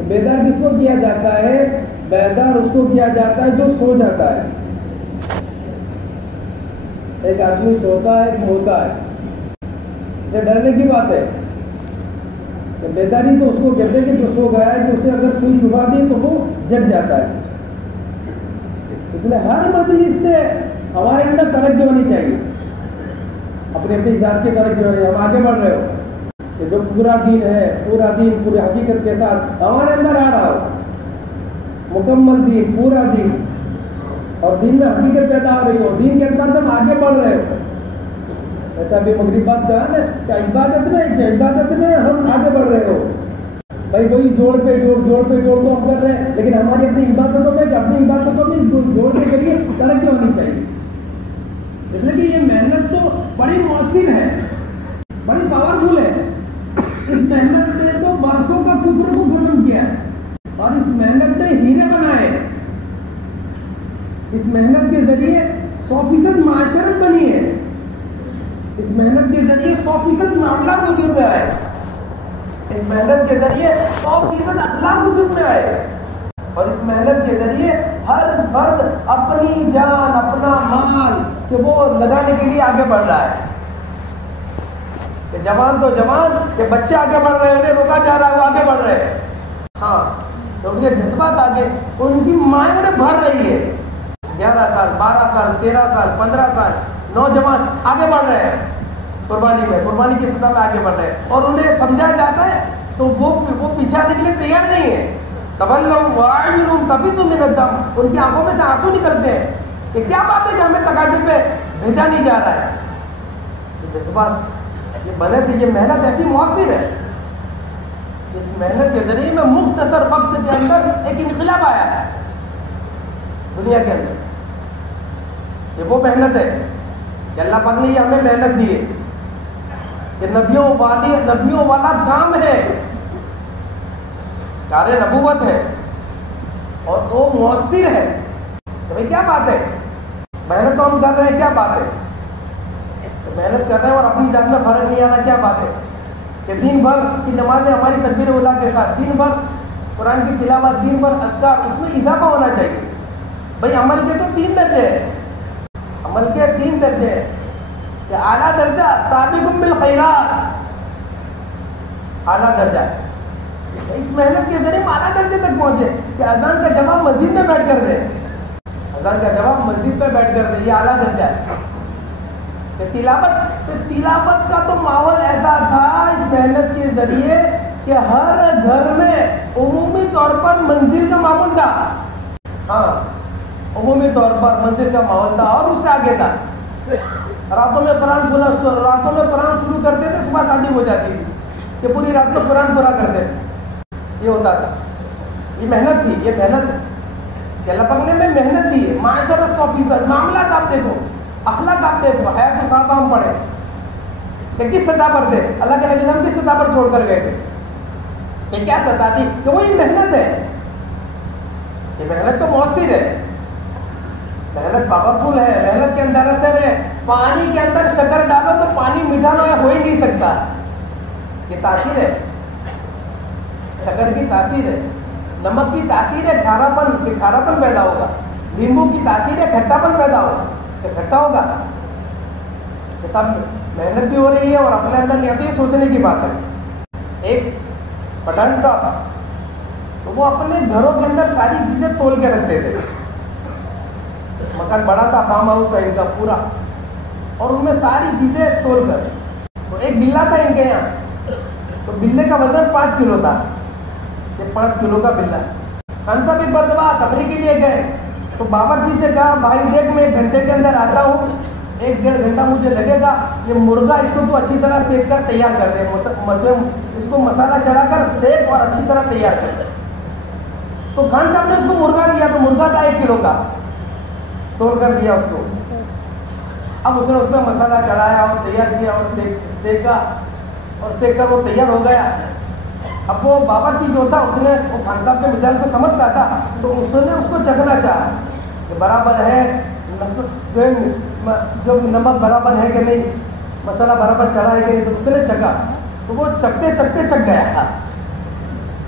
تو بیدار کس کو کیا جاتا ہے؟ بیدار اس کو کیا جاتا ہے جو سو جاتا ہے. ایک آدمی سوتا ہے، ایک ہوتا ہے، یہ ڈرنے کی بات ہے. بیداری تو اس کو کہتے ہیں کہ جو سو گیا ہے، جو اسے اگر کوئی چھپا دی تو وہ جگ جاتا ہے. اس لیے ہر مجلس سے ہمارے اندر ترقی ہونی چاہیے، اپنی اپنی ذات کی ترقی ہونی. ہم آگے بڑھ رہے ہو کہ جو پورا دین ہے، پورا دین پوری حقیقت کے ساتھ ہمارے اندر آ رہا ہو، مکمل دین، پورا دین، اور دین میں حقیقت پیدا ہو رہی ہو، دین کے اعتبار سے ہم آگے بڑھ رہے ہو. ایسا بھی مغرب بات کہا نا کہ عبادت میں ہم آگے بڑھ رہے ہو. بھائی وہی جوڑ پہ جوڑ کو ہم کر رہے ہیں، لیکن ہماری اپنی عبادتوں میں جوڑ کے ذریعے ترقی ہونی چاہیے. اس لیے کہ یہ محنت تو بڑی مؤثر ہے، بڑی پاورفل ہے. اس محنت نے تو برسوں کا کفر کو ختم کیا ہے، اور اس محنت نے ہیرے بنائے. اس محنت کے ذریعے 100% معاشرت بنی ہے. اس محنت کے ذریعے 100% معاملات وجود میں آئے. اس محنت کے ذریعے 100% اخلاق وجود میں آئے. اور اس محنت کے ذریعے ہر فرد اپنی جان، اپنا مال کہ وہ لگانے کے لیے آگے بڑھ رہا ہے. کہ جوان تو جوان، کہ بچے آگے بڑھ رہے ہیں، انہیں روکا جا رہا ہے، وہ آگے بڑھ رہے ہیں. ہاں، تو ان کے جذبات آگے، ان کی مائیں انہیں بھر رہی ہے. 11 سال، 12 سال، 13 سال، 15 سال نوجوان آگے بڑھ رہے ہیں قربانی کی سطح میں آگے بڑھ رہے ہیں. اور انہیں سمجھایا جاتا ہے تو وہ پیچھے آنے کے لیے تیار نہیں ہے. تبلم وَأَعْيُنُهُمْ تَفِيضُ مِنَ الدَّمْ، ان کی آنکھوں میں سے آنسو نکلتے ہیں. یہ کیا بات ہے کہ ہمیں تقاضے پہ بھیجا نہیں جا رہا ہے؟ جذبات یہ بنے تھے. یہ محنت ایسی مؤثر ہے، اس محنت کے ذریعے میں مختصر وقت کے اندر ایک انقلاب آیا ہے دنیا کے اندر. یہ وہ محنت ہے کہ اللہ پاک نے یہ ہمیں محنت دی ہے، کہ نبیوں والا کام ہے، کار نبوت ہے، اور وہ مؤثر ہے. تو بھائی کیا بات ہے، محنت تو ہم کر رہے ہیں، کیا بات ہے؟ تو محنت کر رہے ہیں اور اپنی ذات میں فرق نہیں آنا، کیا بات ہے؟ کہ دن بھر کی نمازیں ہماری تکبیر اولیٰ کے ساتھ، دن بھر قرآن کی تلاوت، دن بھر اذکار، اس میں اضافہ ہونا چاہیے. بھائی عمل کے تو 3 درجے ہیں، عمل کے 3 درجے ہیں. کہ اعلیٰ درجہ سابقون بالخیرات، اعلیٰ درجہ ہے. اس محنت کے ذریعے ہم اعلیٰ درجے تک پہنچے کہ اذان کا جواب مسجد میں بیٹھ کر دیں، اذان کا جواب مسجد پہ بیٹھ کر دیں. یہ اعلیٰ درجہ ہے. کہ تلاوت کا تو ماحول ایسا تھا اس محنت کے ذریعے کہ ہر گھر میں عمومی طور پر منزل کا ماحول تھا. ہاں، عمومی طور پر منزل کا ماحول تھا. اور اس سے آگے تھا، راتوں میں قرآن شروع کرتے تھے، صبح شادی ہو جاتی تھی کہ پوری رات میں قرآن پورا کرتے تھے. یہ ہوتا تھا. یہ محنت تھی، یہ محنت ہے کہ اللہ پاک نے میں محنت دی ہے. معاشرت 100%. معاملات آپ دیکھو، اخلاق آپ دیکھو. حیات صحابہ ہم پڑھے کہ کس سطح پر تھے، اللہ کے نبی صاحب کس سطح پر چھوڑ کر گئے تھے. یہ کیا سطح تھی؟ کہ وہی محنت ہے. یہ محنت تو مؤثر ہے، محنت پاورفل ہے. محنت کے اندر اثر ہے. پانی کے اندر شکر ڈالو تو پانی میٹھا ہو ہی نہیں سکتا. یہ تاثیر ہے، شکر کی تاثیر ہے. نمک کی تاثیر ہے کھارا پن پیدا ہوگا. نیمبو کی تاثیر ہے کھٹا پن پیدا ہوگا، کھٹا ہوگا. یہ سب محنت بھی ہو رہی ہے اور اپنے اندر نہیں آتی. یہ سوچنے کی بات ہے. ایک پٹھان صاحب تو وہ اپنے گھروں کے اندر ساری چیزیں تول کے رکھتے تھے. مکان بڑا تھا، فارم ہاؤس تھا ان کا پورا، اور ان میں ساری چیزیں تول کر. تو ایک بلا تھا ان کے یہاں، تو بلے کا وزن 5 کلو تھا. یہ 5 کلو کا بلا. خان صاحب ایک مرتبہ تفریح کے لیے گئے تو باورچی سے کہا بھائی دیکھ میں 1 گھنٹے کے اندر آتا ہوں، 1-1.5 گھنٹہ مجھے لگے گا. یہ مرغا اس کو تو اچھی طرح سیک کر تیار کر دے، مطلب اس کو مسالہ چڑھا کر سیک اور اچھی طرح تیار کر دے. تو خان صاحب نے اس کو مرغا دیا، تو مرغا تھا 1 کلو کا، توڑ کر دیا اس کو. اب اس نے اس میں مسالہ چڑھایا اور تیار کیا اور سیکا، اور سیک کر وہ تیار ہو گیا. اب وہ باورچی جو تھا اس نے وہ خان صاحب کے مزاج کو سمجھتا تھا، تو اس نے اس کو چکھنا چاہا کہ برابر ہے، جو نمک برابر ہے کہ نہیں، مسالہ برابر چڑھا ہے کہ نہیں. تو اس نے چکھا، تو وہ چکھتے چکھ گیا.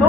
2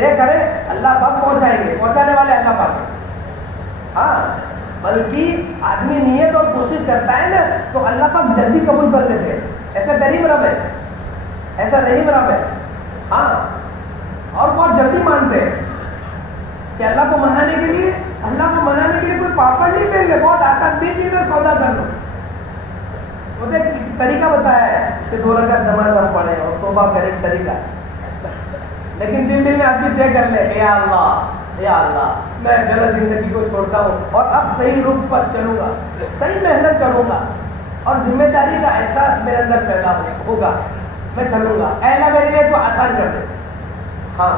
طے کرے اللہ پاک پہنچائیں گے، پہنچانے والے اللہ پاک. ہاں بلکہ آدمی نیت اور کوشش کرتا ہے نا تو اللہ پاک جلدی قبول کر لیتے ہیں. ایسا کریم رب ہے، ایسا رحیم رب ہے. ہاں اور بہت جلدی مانتے ہیں کہ اللہ کو منانے کے لیے، اللہ کو منانے کے لیے کوئی پاپڑ نہیں پہن گے، بہت آسان 3 چیزیں سودا کر لو. مجھے طریقہ بتایا ہے کہ 2 رکعت نماز ہم پڑھیں اور توبہ کریں، طریقہ. لیکن دل میں آدمی طے کر لے یا اللہ میں غلط زندگی کو چھوڑتا ہوں اور اب صحیح رخ پر چلوں گا، صحیح محنت کروں گا اور ذمہ داری کا احساس میرے اندر پیدا ہوگا، میں چلوں گا. اے اللہ میرے لیے تو آسان کر دے. ہاں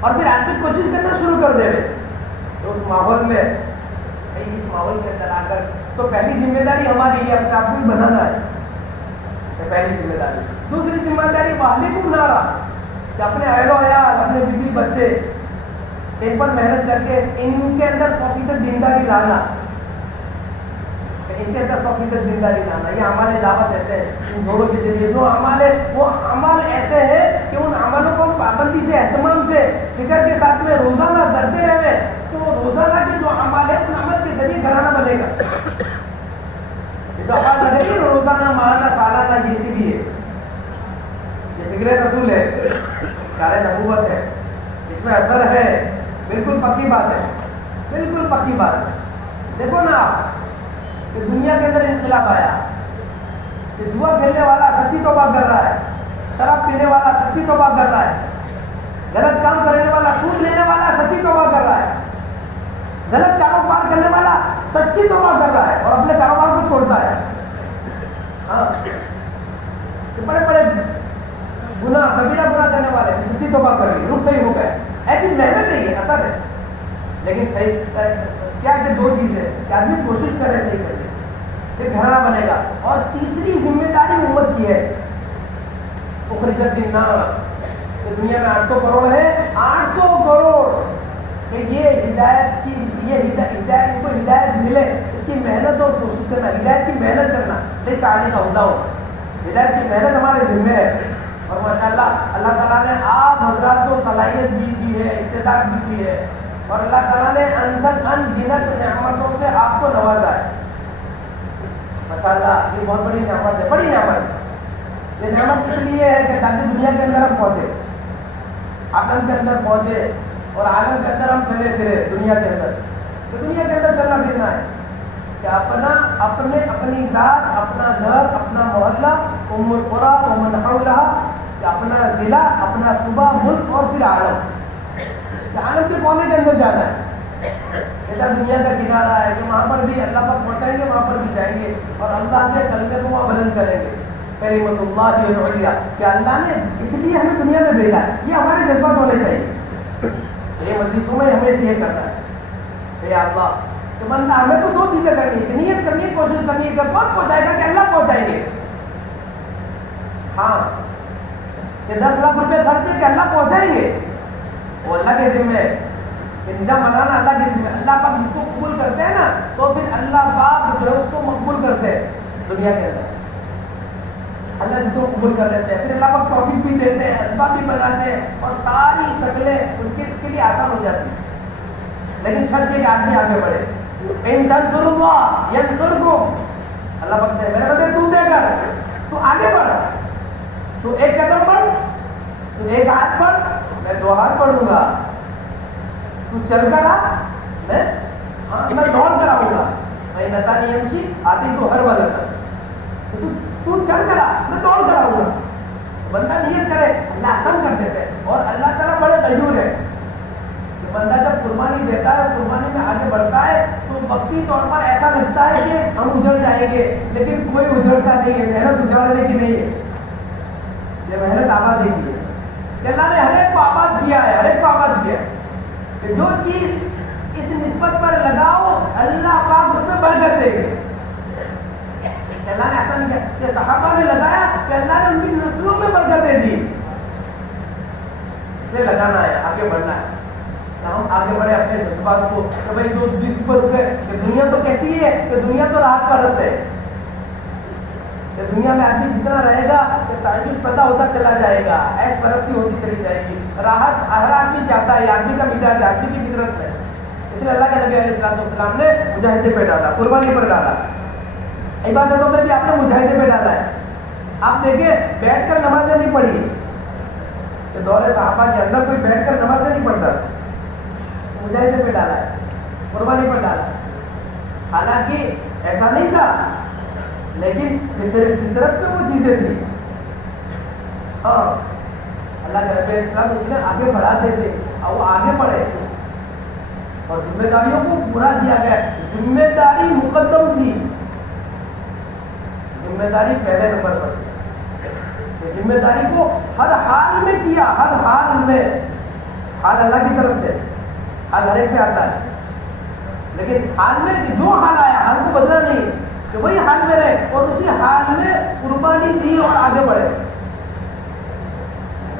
اور پھر آدمی کوشش کرنا شروع کر دے تو اس ماحول میں، اس ماحول کے اندر آ کر تو پہلی ذمہ داری ہماری یہ اپنے آپ کو بنانا ہے. پہلی ذمہ داری. دوسری ذمہ داری والدین نارا کہ اپنے اہل و عیال، اپنے بیوی بچے ان پر محنت کر کے ان کے اندر 100% دینداری لانا، ان کے اندر 100% دینداری لانا. یہ ہمارے دعوت ایسے ہیں ان جوڑوں کے ذریعے جو ہمارے وہ عمل ایسے ہیں کہ ان عملوں کو پابندی سے، اہتمام سے، فکر کے ساتھ میں روزانہ کرتے رہے تو روزانہ کے جو عمل ہے ان عمل کے ذریعے گھرانہ بنے گا. جو عمل لگے گی روزانہ، ماہانہ، سالانہ، جیسی بھی ہے، یہ فکر رسول ہے، کار نبوت ہے، اس میں اثر ہے. بالکل پکی بات ہے، بالکل پکی بات ہے. دیکھو نا آپ کہ دنیا کے اندر انقلاب آیا کہ جوا کھیلنے والا سچی توبہ کر رہا ہے، شراب پینے والا سچی توبہ کر رہا ہے، غلط کام کرنے والا، سود لینے والا سچی توبہ کر رہا ہے، غلط کاروبار کرنے والا سچی توبہ کر رہا ہے اور اپنے کاروبار کو چھوڑتا ہے. ہاں بڑے بڑے گناہ، کبیرہ گناہ کرنے والے سچی توبہ کر رہی، رخ صحیح ہو گئے. ایسی محنت نہیں ہے، اثر ہے. لیکن صحیح کیا کہ 2 چیزیں کہ آدمی کوشش کرے صحیح کرے، پھر گھرانہ بنے گا. اور تیسری ذمہ داری امت کی ہے، اخرجت للناس، کہ دنیا میں 800 کروڑ ہے، 800 کروڑ کہ یہ ہدایت کی، یہ ہدایت ان کو ہدایت ملے، اس کی محنت اور کوشش کرنا، ہدایت کی محنت کرنا. لیکن آنے کا ہوتا ہو ہدایت کی محنت ہمارے ذمہ ہے. اور ماشاءاللہ اللہ تعالیٰ نے آپ حضرات کو صلاحیت بھی دی ہے، استطاعت بھی دی ہے اور اللہ تعالیٰ نے انگنت نعمتوں سے آپ کو نوازا ہے. ماشاءاللہ یہ بہت بڑی نعمت ہے، بڑی نعمت. یہ نعمت اس لیے ہے کہ تاکہ دنیا کے اندر ہم پہنچے، عالم کے اندر پہنچے اور عالم کے اندر ہم چلے پھرے. دنیا کے اندر تو دنیا کے اندر چلنا پھرنا ہے کہ اپنی ذات، اپنا گھر، اپنا محلہ، ام القریٰ ومن حولہا، کہ اپنا ضلع، اپنا صوبہ، ملک اور پھر عالم. عالم کے کونے کے اندر جانا ہے. ایسا دنیا کا کنارہ ہے کہ وہاں پر بھی اللہ پر پہنچائیں گے، وہاں پر بھی جائیں گے اور اللہ سے کلمے کو وہاں بلند کریں گے. کلمۃ اللہ العلیٰ کہ اللہ نے اس لیے ہمیں دنیا میں بھیجا ہے. یہ ہمارے جذبات ہونے چاہیے. یہ مجلسوں میں ہمیں یہ کرنا ہے. اے اللہ تو بندہ ہمیں تو 2 چیزیں کرنی ہے، نیت کرنی ہے، کوشش کرنی ہے کہ کون پہنچائے گا؟ کہ اللہ پہنچائیں گے. ہاں کہ 10 لاکھ روپے خرچ ہے کہ اللہ پہنچائیں گے، وہ اللہ کے ذمہ ہے. نظام بنانا اللہ کے ذمہ. اللہ پاک جس کو قبول کرتے ہیں نا تو پھر اللہ پاک جو ہے اس کو مقبول کرتے ہیں دنیا کے اندر. اللہ جس کو قبول کر لیتے ہیں، پھر اللہ پاک توفیق بھی دیتے ہیں، اسباب بھی بناتے ہیں اور ساری شکلیں ان کے اس کے لیے آسان ہو جاتی ہیں. لیکن شرط یہ کہ آدمی آگے بڑھے. ان تنصروا اللہ ینصرکم، اللہ پاک نے میرے بندے تو دے کر تو آگے بڑھ، تو 1 قدم بڑھ، تو 1 ہاتھ بڑھ، میں 2 ہاتھ بڑھوں گا. تو چل کر آ، میں دوڑ کر آؤں گا. میں نتانی یمشی آتی تو ہر بلد، تو چل کر آ، میں دوڑ کر آؤں گا. بندہ نیت کرے، اللہ آسان کر دیتے ہیں. اور اللہ تعالیٰ بڑے غیور ہے. بندہ جب قربانی دیتا ہے، قربانی میں آگے بڑھتا ہے تو وقتی طور پر ایسا لگتا ہے کہ ہم اجڑ جائیں گے، لیکن کوئی اجڑتا نہیں ہے. محنت اجڑنے کی نہیں ہے، یہ محنت آبادی کی ہے. کہ اللہ نے ہر ایک کو آباد کیا ہے، ہر ایک کو آباد کیا ہے. کہ جو چیز اس نسبت پر لگاؤ اللہ پاک اس میں برکت دے گی. اللہ نے آسان کیا کہ صحابہ نے لگایا کہ اللہ نے ان کی نسلوں میں برکت دے دی. اسے لگانا ہے، آگے بڑھنا ہے. ہم آگے بڑھے اپنے جذبات کو کہ بھائی جو جس پر رکے کہ دنیا تو کیسی ہے کہ دنیا تو راحت پرست ہے. دنیا میں آدمی جتنا رہے گا تعجب پیدا ہوتا چلا جائے گا، ایس پرستی ہوتی چلی جائے گی. راحت ہر آدمی چاہتا ہے، آدمی کا مزاج ہے، آدمی کی فطرت ہے. اس لیے اللہ کے نبی علیہ السلام نے مجاہدے پہ ڈالا، قربانی پر ڈالا. عبادتوں میں بھی آپ نے مجاہدے پہ ڈالا ہے. آپ دیکھیں بیٹھ کر نمازیں نہیں پڑھی کہ دور صحابہ کے اندر کوئی بیٹھ کر نمازیں نہیں پڑھتا، مجاہدے پہ ڈالا ہے، قربانی پر ڈالا. حالانکہ ایسا نہیں تھا، لیکن فطرت میں وہ چیزیں تھیں. ہاں اللہ کے نبی اسلام اس میں آگے بڑھاتے تھے اور وہ آگے بڑھے اور ذمہ داریوں کو پورا کیا گیا. ذمہ داری مقدم تھی، ذمہ داری پہلے نمبر پر تھی. ذمہ داری کو ہر حال میں کیا، ہر حال میں. حال اللہ کی طرف سے، حال ہر ایک پہ آتا ہے، لیکن حال میں جو حال آیا حال کو بدلا نہیں کہ وہی حال میں رہے اور اسی حال میں قربانی دی اور آگے بڑھے.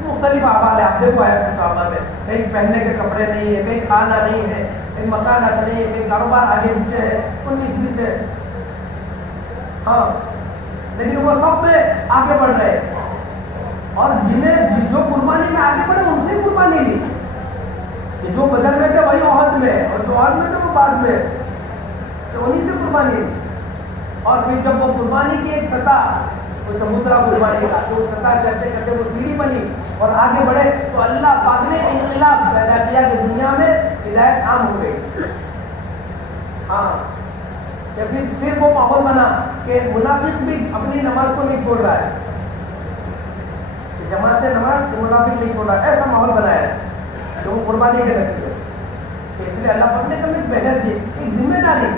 مختلف احوال ہے. آپ دیکھو آیت صحابہ میں کہیں پہننے کے کپڑے نہیں ہے، کہیں کھانا نہیں ہے، کہیں مکانات نہیں ہے، کہیں کاروبار آگے پیچھے ہے، 19 ہے. ہاں لیکن وہ سب میں آگے بڑھ رہے اور جنہیں جو قربانی میں آگے بڑھے ان سے قربانی لی. جو بدر میں تھے وہی احد میں، اور جو احد میں تھے وہ بعد میں، تو انہیں سے قربانی لی. اور پھر جب وہ قربانی کی ایک سطح، وہ چبوترا قربانی کا، تو سطح کرتے کرتے وہ سیڑھی بنی اور آگے بڑھے تو اللہ پاک نے انقلاب پیدا کیا کہ دنیا میں ہدایت عام ہو گئی. ہاں پھر وہ ماحول بنا کہ منافق بھی اپنی نماز کو نہیں چھوڑ رہا ہے، جماعت نماز منافق نہیں چھوڑ رہا ہے. ایسا ماحول بنایا ہے جو قربانی کے نتیجے. اس لیے اللہ پاک نے کبھی محنت دی، ایک ذمہ داری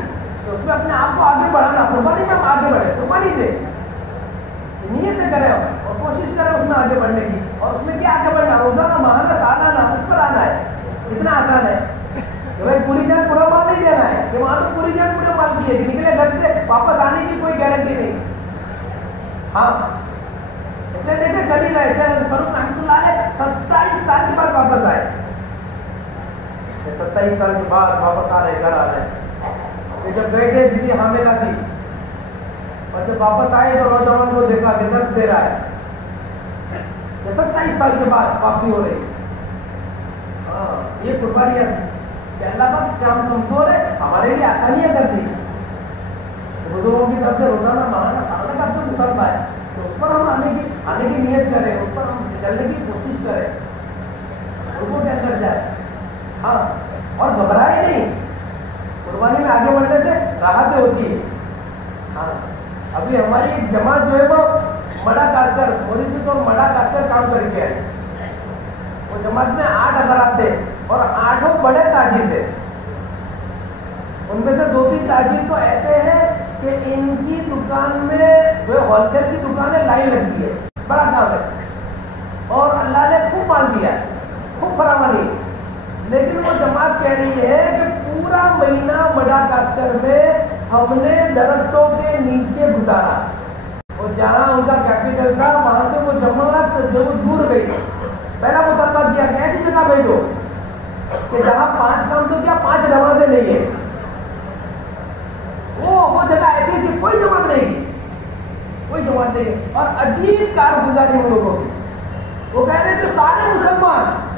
کہ اس میں اپنے آپ کو آگے بڑھانا. قربانی میں ہم آگے بڑھے، قربانی دے، نیتیں کریں اور کوشش کریں اس میں آگے بڑھنے کی. اور اس میں کیا آگے بڑھنا؟ روزانہ، ماہانہ، سالانہ، اس پر آنا ہے. اتنا آسان ہے کہ بھائی پوری جان پورا مال نہیں دینا ہے کہ وہاں تو پوری جان پورے مال کی ہے، نکلے گھر سے واپس آنے کی کوئی گارنٹی نہیں. ہاں اسے دیکھے چلی رہے فاروق رحمۃ اللہ علیہ 27 سال کے بعد واپس آئے. 27 سال کے بعد واپس آ رہے، گھر آ رہے. یہ جب گئے تھے بیوی حاملہ تھی اور جب واپس آئے تو نوجوان کو دیکھا کہ درد دے رہا ہے. 27 سال کے بعد واپسی ہو رہی. ہاں یہ قربانیاں کہ اللہ پاک کیا ہم کمزور ہے، ہمارے لیے آسانیاں کر دی. بزرگوں کی طرف سے روزانہ ماہانہ سالانہ کا جو مسلم ہے تو اس پر ہم آنے کی نیت کریں، اس پر ہم چلنے کی کوشش کریں، ان کو کیا کر جائے. ہاں اور گھبرائے نہیں. قربانی میں آگے بڑھنے سے راحتیں ہوتی ہے. ہاں ابھی ہماری ایک جماعت جو ہے وہ مڈاگاسکر، موریشس اور مڈاگاسکر کام کر کے آئی. وہ جماعت میں 8 افراد تھے اور 8 بڑے تاجر تھے. ان میں سے 2-3 تاجر تو ایسے ہیں کہ ان کی دکان میں جو ہول سیل کی دکان ہے لائن لگتی ہے، بڑا کام ہے اور اللہ نے خوب مال دیا، خوب فراوانی. لیکن وہ جماعت کہہ رہی ہے کہ پورا مہینہ مڈاگاسکر میں ہم نے درختوں کے نیچے گزارا اور جہاں ان کا کیپٹل تھا وہاں سے وہ جماعت جو وہ دور گئی. پہلا مطالبہ کیا کہ ایسی جگہ بھیجو کہ جہاں 5 کام تو کیا 5 نمازیں نہیں ہیں. وہ جگہ ایسی تھی، کوئی جماعت نہیں کی، کوئی جماعت نہیں کی. اور عجیب کارگزاری ان لوگوں کی. وہ کہہ رہے کہ سارے مسلمان،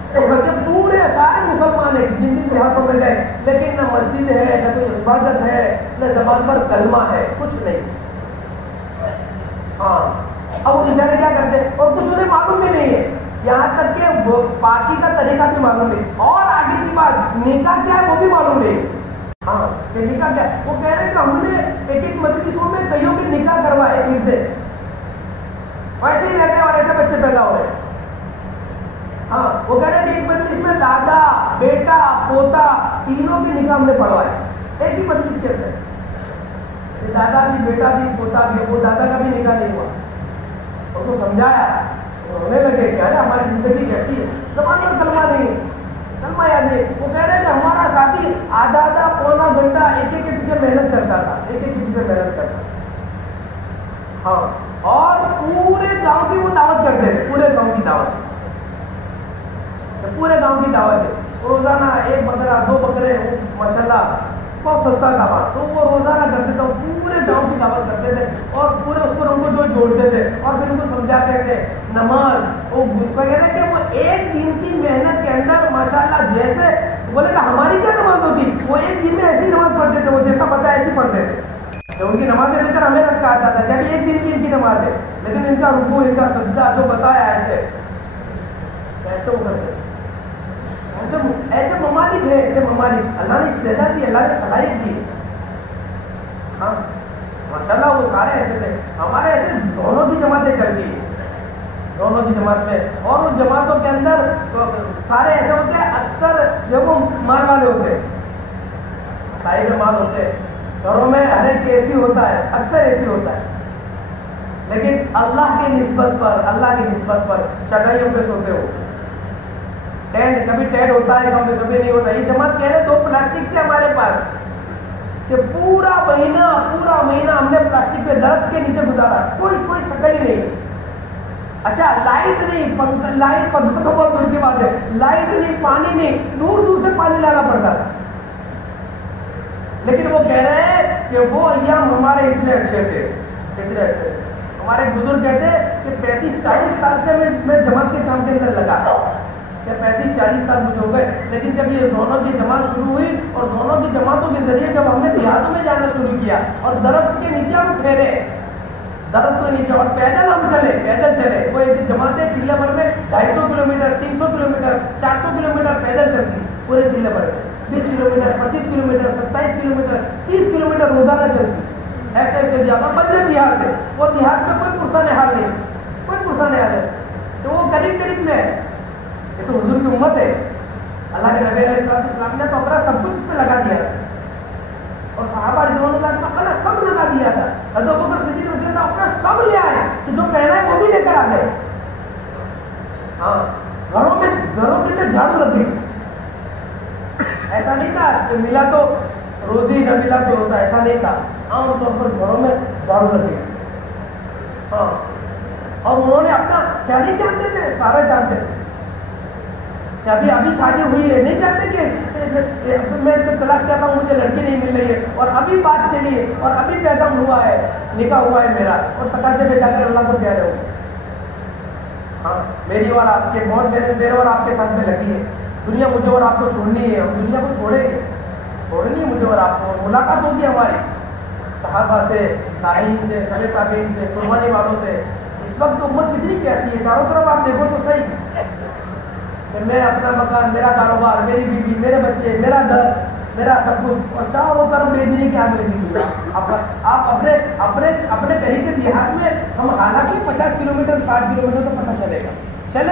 پورے سارے مسلمان ہیں جن جن دیہاتوں میں گئے، لیکن نہ مسجد ہے، نہ کوئی عبادت ہے، نہ زبان پر کلمہ ہے، کچھ نہیں. ہاں اب وہ بیچارے کیا کرتے ہیں اور کچھ انہیں معلوم بھی نہیں ہے، یہاں تک کہ پاکی کا طریقہ بھی معلوم نہیں. اور آگے کی بات نکاح کیا ہے وہ بھی معلوم نہیں. ہاں کہ نکاح کیا. وہ کہہ رہے ہیں کہ ہم نے ایک مجلسوں میں کئیوں کے نکاح کروائے پھر سے، ویسے ہی رہتے ہیں اور ایسے بچے پیدا ہو رہے ہیں. ہاں وہ کہہ رہے ہیں کہ ایک مجلس میں دادا، بیٹا، پوتا تینوں کے نکاح ہم نے پڑھوائے ایک ہی مجلس کے اندر. دادا بھی، بیٹا بھی، پوتا بھی. وہ دادا کا بھی نکاح نہیں ہوا. اس کو سمجھایا، رونے لگے کہ ارے ہماری زندگی کیسی ہے، زبان پر کلمہ نہیں، کلمہ یاد نہیں. وہ کہہ رہے کہ ہمارا ساتھی آدھا پونا گھنٹہ ایک ایک کے پیچھے محنت کرتا تھا، ایک ایک کے پیچھے محنت کرتا تھا. ہاں اور پورے گاؤں کی وہ دعوت کرتے تھے، پورے گاؤں کی دعوت، پورے گاؤں کی دعوت ہے. روزانہ 1 بکرا 2 بکرے ماشاء اللہ بہت سستا دعوت. تو وہ روزانہ کرتے تھے, پورے گاؤں کی دعوت کرتے تھے اور پورے اس پر ان کو جو جوڑتے تھے اور پھر ان کو سمجھاتے تھے نماز وہ وغیرہ کہ وہ ایک دن کی محنت کے اندر ماشاءاللہ جیسے بولے کہ ہماری کیا نماز ہوتی, وہ ایک دن میں ایسی نماز پڑھتے تھے, وہ جیسا پتہ ایسی پڑھتے تھے. تو ان کی نمازیں لے کر ہمیں رکھا آتا تھا کہ ابھی ایک دن کی ان کی نماز ہے, لیکن ان کا رکوع ان کا سجدہ جو بتایا ایسے وہ کرتے ایسے ممالک ہے, ایسے ممالک اللہ نے استعداد دی, اللہ نے صلاحیت دی. ہاں ماشاءاللہ وہ سارے ایسے تھے. ہمارے ایسے دونوں کی جماعتیں چلتی ہیں, دونوں کی جماعت میں, اور ان جماعتوں کے اندر سارے ایسے ہوتے ہیں اکثر جو وہ مال والے ہوتے ہیں, صاحب مال ہوتے ہیں. گھروں میں ہر ایک اے سی ہوتا ہے, اکثر اے سی ہوتا ہے, لیکن اللہ کی نسبت پر چٹائیوں پہ سوتے ہو. ٹینٹ کبھی ٹینٹ ہوتا ہے, کبھی نہیں ہوتا. یہ جماعت کہہ رہے 2 پلاسٹک تھے ہمارے پاس کہ پورا مہینہ ہم نے پلاسٹک پہ درخت کے نیچے گزارا, کوئی شکل ہی نہیں. اچھا لائٹ نہیں, لائٹ تو بہت دور کی بات ہے, لائٹ نہیں, پانی نہیں, دور سے پانی لانا پڑتا تھا. لیکن وہ کہہ رہے ہیں کہ وہ ایام ہمارے اتنے اچھے تھے. ہمارے بزرگ کہتے ہیں کہ 35-40 سال سے میں جماعت کے کام کے اندر لگا, کہ 35-40 سال مجھے ہو گئے. لیکن جب یہ دونوں کی جماعت شروع ہوئی اور دونوں کی جماعتوں کے ذریعے جب ہم نے دیہاتوں میں جانا شروع کیا اور درخت کے نیچے ہم ٹھہرے, درخت کے نیچے, اور پیدل ہم چلے. وہ ایک جماعتیں ضلع بھر میں 250 کلومیٹر, 300 کلومیٹر, 400 کلومیٹر پیدل چلتی پورے ضلع بھر میں. 20 کلومیٹر, 25 کلومیٹر, 27 کلومیٹر, 30 کلومیٹر روزانہ چلتی. ایسے دیہات بندے دیہات ہے, وہ دیہات میں کوئی پرسان حال نہیں, تو وہ قریب میں ہے. یہ تو حضور کی امت ہے. اللہ کے نبی علیہ السلام نے تو اپنا سب کچھ اس پہ لگا دیا تھا, اور صحابہ رضوان اللہ عنہم اپنا سب لگا دیا تھا. حضرت ابوبکر صدیق رضی اللہ عنہ اپنا سب لے آئے, کہ جو پہنا ہے وہ بھی لے کر آ گئے. ہاں گھروں کے جھاڑو لگ گئی. ایسا نہیں تھا کہ ملا تو روزی نہ ملا تو روزہ, ایسا نہیں تھا. عام طور پر گھروں میں جھاڑو لگ گئی. ہاں اور انہوں نے اپنا کیا نہیں جانتے تھے, سارے جانتے تھے کہ ابھی شادی ہوئی ہے, نہیں جانتے کہ میں تلاش کر رہا ہوں, مجھے لڑکی نہیں مل رہی ہے, اور ابھی بات چلی ہے, اور ابھی پیغام ہوا ہے, نکاح ہوا ہے میرا, اور تقاضے پہ جا کر اللہ کو پیارے ہو. ہاں میری اور آپ کے موت میرے اور آپ کے ساتھ میں لگی ہے. دنیا مجھے اور آپ کو چھوڑنی ہے, ہم دنیا کو چھوڑنی ہے مجھے اور آپ کو. ملاقات ہوگی ہماری صحابہ سے, تابعین سے, تابعین سے, قربانی والوں سے. اس وقت امت کتنی پیاری ہے, چاروں طرف آپ دیکھو تو صحیح کہ میں اپنا مکان, میرا کاروبار, میری بیوی, میرے بچے, میرا گھر, میرا سب کچھ, اور چاروں طرف بے دینی کی آگ لگی ہوئی. آپ اپنے قریب کے دیہات میں, ہم حالانکہ 50 کلومیٹر 60 کلومیٹر تو پتہ چلے گا,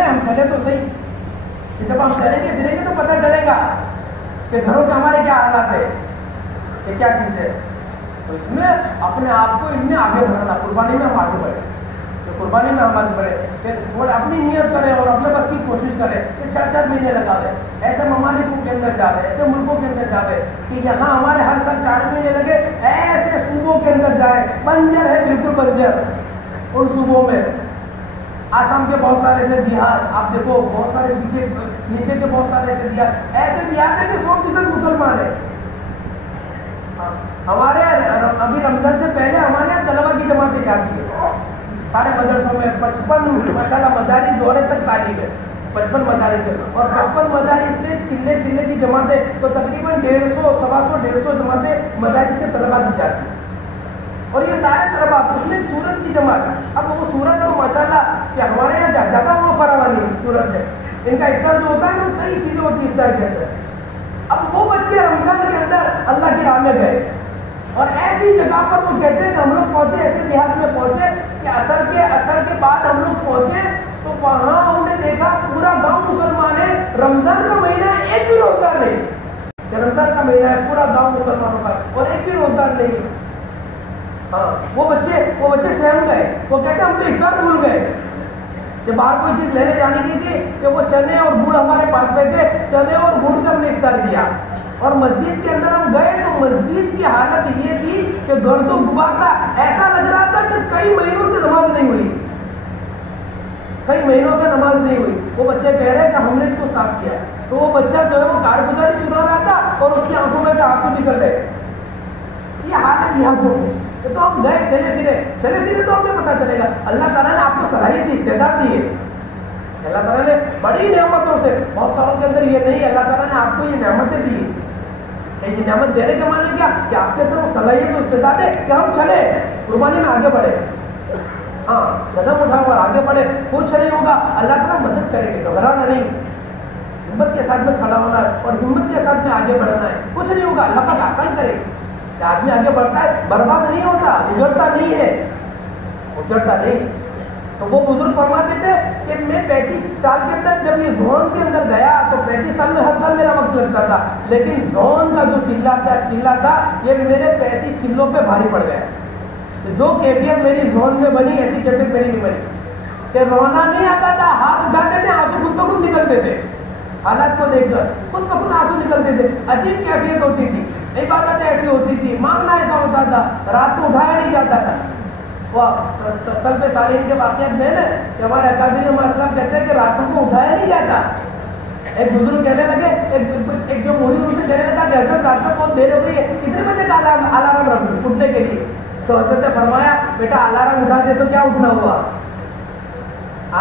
ہم چلے تو صحیح, جب ہم چلیں گے پھریں گے تو پتہ چلے گا کہ گھروں کے ہمارے کیا حالات ہے, کہ کیا چیز ہے. تو اس میں اپنے آپ کو ان میں آگے بڑھنا, قربانی میں ہم آگے بڑھیں, قربانی میں ہم آگے بڑھیں, کہ تھوڑا اپنی نیت کریں اور اپنے بس کی کوشش کریں کہ 4 مہینے لگا دیں, ایسے ممالکوں کے اندر جا رہے, ایسے ملکوں کے اندر جا رہے کہ یہاں ہمارے ہر سال 4 مہینے لگے, ایسے صوبوں کے اندر جائیں. بنجر ہے, بالکل بنجر ان صوبوں میں. آسام کے بہت سارے ایسے دیہات آپ دیکھو, بہت سارے نیچے کے بہت سارے ایسے دیہات ہیں کہ 100% مسلمان ہیں. ہمارے ابھی رمضان سے پہلے ہمارے یہاں طلبا کی جماعتیں جاتی ہیں سارے مدرسوں میں. 55 ماشاءاللہ مدارس دورے تک تعلیم ہے, 55 مدارس, اور 55 مدارس سے چلے کی جماعتیں, تو تقریباً 150 جماعتیں مدارس سے طلبا کی جاتی ہیں. اور یہ سارے طلبا, اس میں سورت کی جماعت. اب وہ سورت تو ماشاءاللہ کہ ہمارے یہاں جگہ وہ فراوانی ہے سورت ہے, ان کا افطار جو ہوتا ہے نا, کئی چیزیں ہوتی ہیں افطار کے اندر. اب وہ بچے رمضان کے اندر اللہ کی راہ میں گئے, اور ایسی جگہ پر وہ کہتے ہیں کہ ہم لوگ پہنچے, ایسے دیہات میں پہنچے کہ اثر کے بعد ہم لوگ پہنچے, تو وہاں ہم نے دیکھا پورا گاؤں مسلمان ہے. رمضان کا مہینہ ہے, ایک بھی روزدار نہیں. رمضان کا مہینہ ہے, پورا گاؤں مسلمانوں کا, اور ایک بھی روزدار نہیں. ہاں وہ بچے سہم گئے, وہ کہتے ہم تو افطار بھول گئے, کہ باہر کوئی چیز لینے جانے کی تھی, کہ وہ چنے اور گڑ ہمارے پاس بیٹھے, چنے اور گڑ سے ہم نے افطار کیا. اور مسجد کے اندر ہم گئے تو مسجد کی حالت یہ تھی کہ گرد و غبار تھا, ایسا لگ رہا تھا کہ کئی مہینوں سے نماز نہیں ہوئی. وہ بچے کہہ رہے ہیں کہ ہم نے اس کو صاف کیا. تو وہ بچہ جو ہے وہ کارگزاری سنا رہا تھا, اور اس کی آنکھوں میں سے آنسو نکل رہے, یہ حالت یہاں کو ہے تو ہم گئے چلے پھرے تو ہمیں پتا چلے گا اللہ تعالیٰ نے آپ کو صلاحیت دی استعداد دی ہے. اللہ تعالیٰ نے بڑی نعمتوں سے بہت ساروں کے اندر یہ نہیں اللہ تعالیٰ نے آپ کو یہ نعمتیں دی. یہ نعمت دینے کے معنی کیا کہ آپ کے اندر وہ صلاحیت و استعداد ہے کہ ہم چلے قربانی میں آگے بڑھے. ہاں قدم اٹھا ہوا آگے بڑھے کچھ نہیں ہوگا اللہ تعالیٰ مدد کرے گی گھبرانا نہیں ہمت کے ساتھ میں کھڑا ہونا ہے اور ہمت کے ساتھ میں آگے بڑھنا ہے. کچھ نہیں ہوگا اللہ پاک آسان کرے گی. آدمی آگے بڑھتا ہے برباد نہیں ہوتا اجڑتا نہیں ہے اجڑتا نہیں. تو وہ بزرگ فرماتے تھے کہ میں 35 سال کے اندر جب یہ زون کے اندر گیا تو 35 سال میں ہر سال میرا وقت لگتا تھا لیکن زون کا جو چلہ تھا یہ میرے 35 چلوں پہ بھاری پڑ گیا. جو کیفیت میری زون میں بنی ایسی کیفیت میری نہیں بنی کہ رونا نہیں آتا تھا ہاتھ اٹھاتے تھے آنسو خود بخود نکلتے تھے. حالات کو دیکھ کر خود بخود آنسو نکلتے تھے. عجیب کیفیت ہوتی تھی عبادت ایسی ہوتی تھی مانگنا ایسا ہوتا تھا رات کو اٹھایا نہیں جاتا تھا. وہ سلف صالحین کے واقعات میں نا کہ ہمارے اکابرین اسلاف کہتے ہیں کہ راتوں کو اٹھایا نہیں جاتا. ایک بزرگ کہنے لگے ایک جو موری ان سے کہنے لگا کہ حضرت رات کو بہت دیر ہو گئی ہے کتنے بجے کا الارم رکھوں اٹھنے کے لیے. تو حضرت نے فرمایا بیٹا الارم اٹھا دے تو کیا اٹھنا ہوا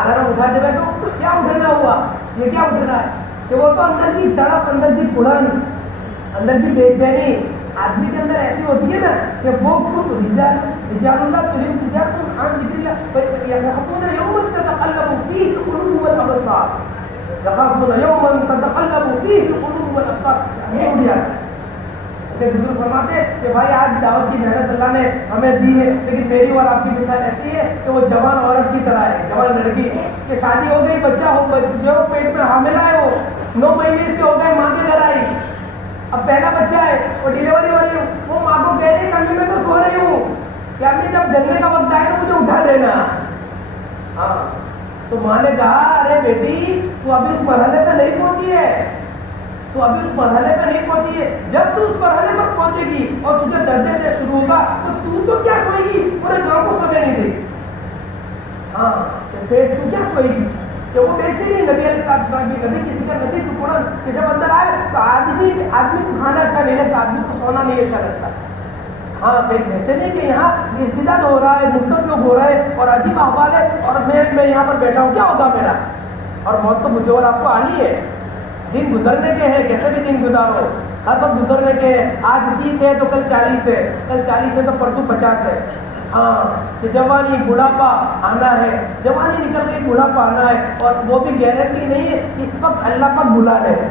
الارم اٹھا دے تو کیا اٹھنا ہوا. یہ کیا اٹھنا ہے کہ وہ تو اندر کی تڑپ اندر کی کڑن اندر کی بے چینی آدمی کے اندر ایسی ہوتی ہے نا کہ وہ خود رجالنا تلم تجارت عن ذکر اللہ یخافون یوما تتقلب فیہ القلوب والابصار یخافون یوما تتقلب فیہ القلوب والابصار. یہ اڑ جاتا ہے. بزرگ فرماتے ہیں کہ بھائی آج دعوت کی محنت اللہ نے ہمیں دی ہے لیکن میری اور آپ کی مثال ایسی ہے کہ وہ جوان عورت کی طرح ہے جوان لڑکی کہ شادی ہو گئی بچہ ہو جو پیٹ میں حاملہ ہے وہ 9 مہینے سے ہو گئے ماں کے گھر آئی اب پہلا بچہ ہے اور ڈیلیوری ہو رہی ہوں وہ ماں کو کہہ رہی ہے کہ امی میں تو سو رہی ہوں کہ امی جب جلنے کا وقت آئے تو مجھے اٹھا دینا. ہاں تو ماں نے کہا ارے بیٹی تو ابھی اس مرحلے پہ نہیں پہنچی ہے تو ابھی اس مرحلے پہ نہیں پہنچی ہے. جب تو اس مرحلے پر پہنچے گی اور تجھے درجے سے شروع ہوگا تو کیا سوئے گی پورے گاؤں کو سمے نہیں دے گی. ہاں پھر تو کیا سوئے گی کہ وہ بیچے نہیں نبی علیہ السلام کی نبی کسی کا نبی تو پورا کہ جب اندر آئے تو آدمی کو کھانا اچھا نہیں لگتا آدمی کو سونا نہیں اچھا لگتا. ہاں ایسے نہیں کہ یہاں استداد ہو رہا ہے مختلف لوگ ہو رہے ہیں اور عجیب احوال ہے اور میں یہاں پر بیٹھا ہوں کیا ہوگا میرا اور موت تو مجھے اور آپ کو آنی ہے. دن گزرنے کے ہیں کیسے بھی دن گزارو ہر وقت گزرنے کے ہیں. آج 30 ہے تو کل 40 ہے کل 40 ہے تو پرسوں 50 ہے. ہاں کہ جوانی بڑھاپا آنا ہے جوانی نکل گئی بڑھاپا آنا ہے اور وہ بھی گارنٹی نہیں ہے. اس وقت اللہ پاک بلا رہے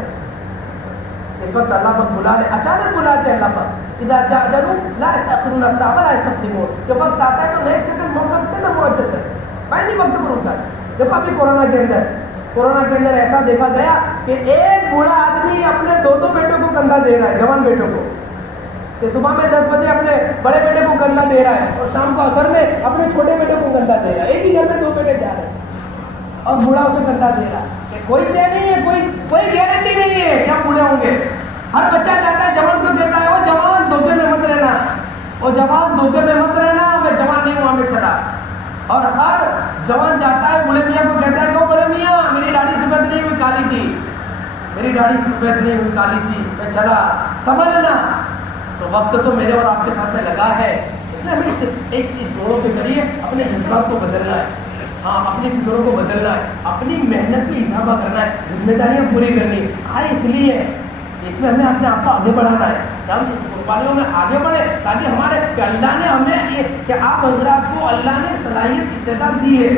اس وقت اللہ پاک بلا رہے اچانک بلاتے اللہ پاک اذا جاء اجلهم لا يستأخرون ساعة ولا يستقدمون. جب وقت آتا ہے تو نہیں سیکنڈ موڑ سکتے نہ موڑ سکتے پہلی وقت پر ہوتا ہے. جب ابھی کورونا کے اندر ایسا دیکھا گیا کہ ایک بوڑھا آدمی اپنے 2 بیٹوں کو کندھا دے رہا ہے جوان بیٹوں کو کہ صبح میں 10 بجے اپنے بڑے بیٹے کو کندھا دے رہا ہے اور شام کو اثر میں اپنے چھوٹے بیٹے کو کندھا دے رہا ہے. ایک ہی گھر میں 2 بیٹے جا رہے ہیں اور بوڑھا اسے کندھا دے رہا ہے کہ کوئی طے نہیں ہے کوئی گارنٹی نہیں ہے کیا بوڑھے ہوں گے. ہر بچہ چاہتا ہے جوان کو کہتا ہے وہ جوان دھوکے میں مت رہنا وہ جوان دھوکے میں مت رہنا میں جوان نہیں ہوں وہاں میں چلا. اور ہر جوان جاتا ہے بوڑھے میاں کو کہتا ہے کہ بوڑھے میاں میری داڑھی سفید نہیں ہوئی کالی تھی میری داڑھی سفید نہیں ہوئی کالی تھی میں چلا سمجھنا. تو وقت تو میرے اور آپ کے ساتھ میں لگا ہے اس لیے ہمیں اس جوڑوں کے ذریعے اپنے جذبات کو بدلنا ہے. ہاں اپنی فکروں کو بدلنا ہے اپنی محنت میں اضافہ کرنا ہے ذمہ داریاں پوری کرنی ہے. اس لیے اس میں ہمیں اپنے آپ کو آگے بڑھانا ہے کہ ہم اس قربانیوں میں آگے بڑھے تاکہ ہمارے کہ اللہ نے ہمیں کہ آپ حضرات کو اللہ نے صلاحیت استعداد دی ہے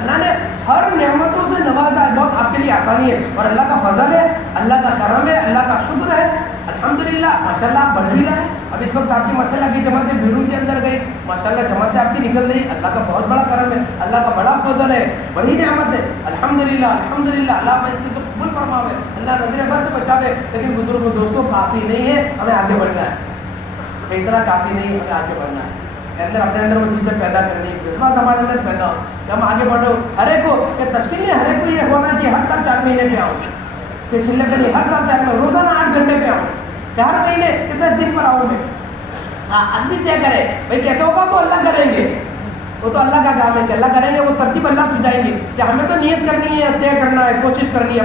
اللہ نے ہر نعمتوں سے نوازا ہے. بہت آپ کے لیے آسانی ہے اور اللہ کا فضل ہے اللہ کا کرم ہے اللہ کا شکر ہے. الحمدللہ ماشاءاللہ آپ بڑھ بھی رہے ہیں. اب اس وقت آپ کی ماشاءاللہ کی جماعتیں بیرون کے اندر گئی ماشاءاللہ جماعتیں آپ کی نکل رہی اللہ کا بہت بڑا کرم ہے اللہ کا بڑا فضل ہے بڑی نعمت ہے. الحمدللہ الحمدللہ اللہ اس کی تو قبول فرماوے اللہ نظر بد سے بچاوے. لیکن بزرگوں دوستوں کافی نہیں ہے ہمیں آگے بڑھنا ہے اتنا کافی نہیں ہمیں آگے بڑھنا ہے. اپنے اندر وہ چیزیں پیدا کرنی جذبات ہمارے اندر پیدا ہو کہ ہم آگے بڑھو. ہر ایک کو کہ تشکیل نہیں ہر ایک کو یہ ہونا کہ ہر سال 4 مہینے پہ آؤں کہ چلے کر ہر سال 4 مہینے روزانہ 8 گھنٹے پہ آؤں کہ ہر مہینے کتنے دن پر آؤں میں. ہاں آدمی طے کرے بھائی کیسے ہوگا تو اللہ کریں گے وہ تو اللہ کا کام ہے کہ اللہ کریں گے، وہ ترتیب اللہ سجائیں گے کہ ہمیں تو نیت کرنی ہے، طے کرنا ہے، کوشش کرنی ہے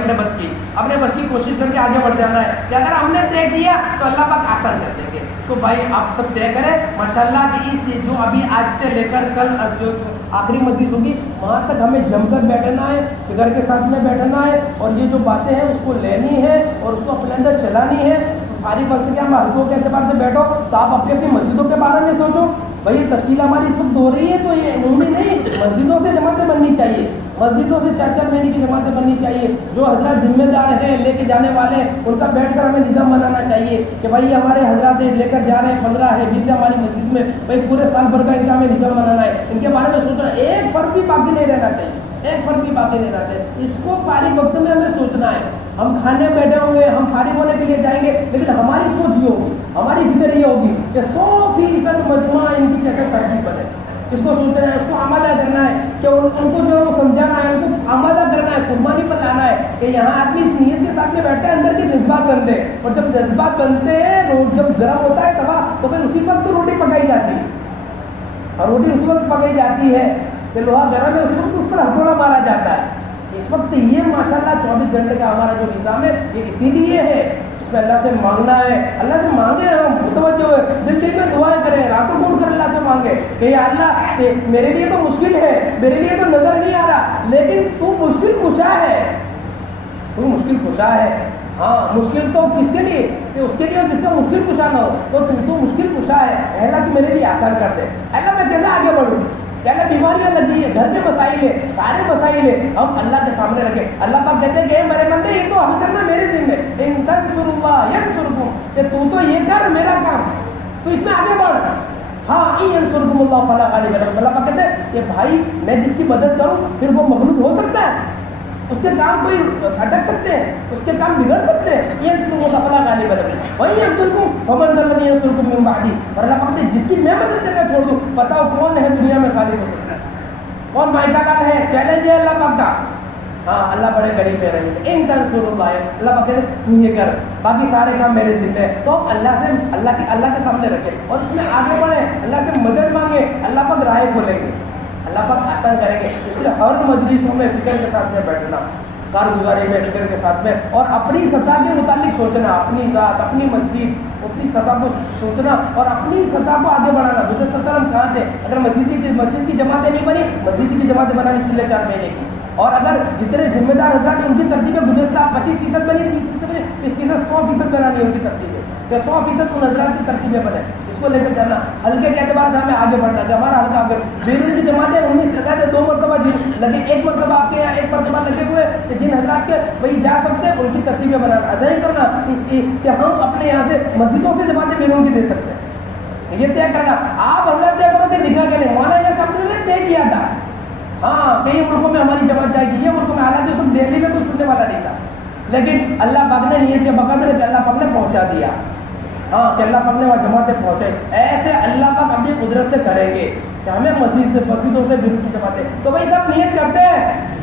اپنے بس کی کوشش کر کے آگے بڑھ جانا ہے کہ اگر ہم نے طے کیا تو اللہ پاک آسان کر دیں گے. تو بھائی آپ سب طے کریں ماشاءاللہ کہ اس جو ابھی آج سے لے کر کل جو آخری مجلس ہوگی وہاں تک ہمیں جم کر بیٹھنا ہے، فکر کے ساتھ میں بیٹھنا ہے، اور یہ جو باتیں ہیں اس کو لینی ہے اور اس کو اپنے اندر چلانی ہے. فارغ وقت کے ہم حلقوں کے اعتبار سے بیٹھو تو آپ اپنی اپنی مسجدوں کے بارے میں سوچو. بھائی یہ تشکیل ہماری اس وقت ہو رہی ہے تو یہ عمومی نہیں، مسجدوں سے جماعتیں بننی چاہیے، مسجدوں سے 4-4 مہینے کی جماعتیں بننی چاہیے. جو حضرات ذمہ دار ہیں لے کے جانے والے ان کا بیٹھ کر ہمیں نظام بنانا چاہیے کہ بھائی ہمارے حضرات لے کر جا رہے ہیں 15 ہے 20 ہے ہماری مسجد میں، بھائی پورے سال بھر کا ان کا ہمیں نظام بنانا ہے. ان کے بارے میں سوچنا، ایک فرد بھی باقی نہیں رہنا چاہیے، ایک فرد بھی باقی نہیں رہنا چاہیے. اس کو فارغ وقت میں ہمیں سوچنا ہے. ہم کھانے بیٹھے ہوں گے، ہم فارغ ہونے کے لیے جائیں گے، لیکن ہماری سوچ یہ ہوگی، ہماری فکر یہ ہوگی کہ 100% مجموعہ ان کی کیسے ترتیب بنے. اس کو سوچنا ہے، اس کو آمادہ کرنا ہے کہ ان کو جو سمجھانا ہے، ان کو آمادہ کرنا ہے، قربانی پر لانا ہے کہ یہاں آدمی اس نیت کے ساتھ میں بیٹھتا ہے اندر کے جذبات بنتے ہیں، اور جب جذبات بنتے ہیں جب گرم ہوتا ہے توا تو پھر اسی وقت روٹی پکائی جاتی ہے، اور روٹی اس وقت پکائی جاتی ہے کہ لوہا گرم ہے اس وقت اس پر ہتھوڑا مارا جاتا ہے. اس وقت یہ ماشاءاللہ 24 گھنٹے کا ہمارا جو نظام ہے یہ اسی لیے ہے. اس میں اللہ سے مانگنا ہے، اللہ سے مانگے، ہم متوجہ ہوئے دل میں دعائیں کریں، راتوں کو اٹھ کر اللہ سے مانگے کہ یا اللہ میرے لیے تو مشکل ہے، میرے لیے تو نظر نہیں آ رہا، لیکن تو مشکل کشا ہے، تو مشکل کشا ہے. ہاں مشکل تو کس کے لیے؟ کہ اس کے لیے جس کا مشکل کشا نہ ہو. تو مشکل کشا ہے، اللہ کہ میرے لیے آسان کر دے. اللہ میں کیسے آگے بڑھوں؟ کیا بیماریاں لگی ہیں، گھر کے مسائل ہے، سارے مسائل ہے، ہم اللہ کے سامنے رکھیں. اللہ پاک کہتے ہیں کہ میرے بندے یہ تو حل کرنا میرے ذمہ، ان تنصروا اللہ ینصرکم، کہ تو یہ کر میرا کام، تو اس میں آگے بڑھ. ہاں ان ینصرکم اللہ فلا غالب لکم. اللہ پاک کہتے ہیں کہ بھائی میں جس کی مدد کروں پھر وہ مغلوب ہو سکتا ہے، اس کے کام کوئی اٹک سکتے ہیں، اس کے کام بگڑ سکتے ہیں. ینصرکم اللہ فلا غالب لکم وان ینصرکم فمن ذا الذی ینصرکم من بعدی. اور اللہ پاک کہتے ہیں جس کی میں مدد کرنا چھوڑ دوں بتاؤ کون ہے دنیا میں غالب ہو سکتا ہے، کون مائکا کا ہے؟ چیلنج ہے اللہ پاک کا. ہاں اللہ بڑے قریب ہے رہے. ان تنصروا اللہ، اللہ پاک کہتے ہیں تو یہ کر، باقی سارے کام میرے ذمہ ہے. تو اللہ سے اللہ کے سامنے رکھے اور اس میں آگے بڑھے، اللہ سے مدد مانگے، اللہ پاک راہ کھولیں گے، اللہ پاک آسان کریں گے. اس لیے ہر مجلسوں میں فکر کے ساتھ میں بیٹھنا، کارگزاری میں فکر کے ساتھ میں، اور اپنی سطح کے متعلق سوچنا، اپنی ذات، اپنی مسجد، اپنی سطح کو سوچنا اور اپنی سطح کو آگے بڑھانا. دوسرے سطح ہم کہاں تھے؟ اگر مسجد کی جماعتیں نہیں بنی، مسجد کی جماعتیں بنانی 4 مہینے کی. اور اگر جتنے ذمہ دار حضرات ہیں ان کی ترتیبیں گزشتہ 25% بنی، 30% بنی، 30% 100% بنانی ہے ان کی ترتیبیں، کہ 100% ان حضرات کی ترتیبیں بنے. اس کو لے کر چلنا، ہلکے کے اعتبار سے ہمیں آگے بڑھنا کہ ہمارا حلقہ آگے. بیرون کی جماعتیں 19 لگائے تھے، 2 مرتبہ لگے، 1 مرتبہ آپ کے یہاں 1 مرتبہ لگے ہوئے کہ جن حضرات کے وہی جا سکتے ہیں ان کی ترتیبیں بنانا. ادا ہی کرنا اس کی کہ ہم اپنے یہاں سے مسجدوں سے جماعتیں بیرون کی دے سکتے ہیں، یہ طے کرنا. آپ حضرت طے کرو کہ دکھا کے نہیں، مولانا یہ سب نے طے کیا تھا. ہاں کئی ملکوں میں ہماری جماعت جائے گی، یہ ملکوں میں، حالانکہ اس وقت دہلی میں کوئی سننے والا نہیں تھا، لیکن اللہ پاک نے نیت کے بقدر کہ اللہ پاک نے پہنچا دیا. ہاں کہ اللہ پاک نے وہاں جماعتیں پہنچے. ایسے اللہ پاک اپنی قدرت سے کریں گے کہ ہمیں مسجد سے، مسجدوں سے بیرون کی جماعتیں. تو بھائی سب نیت کرتے ہیں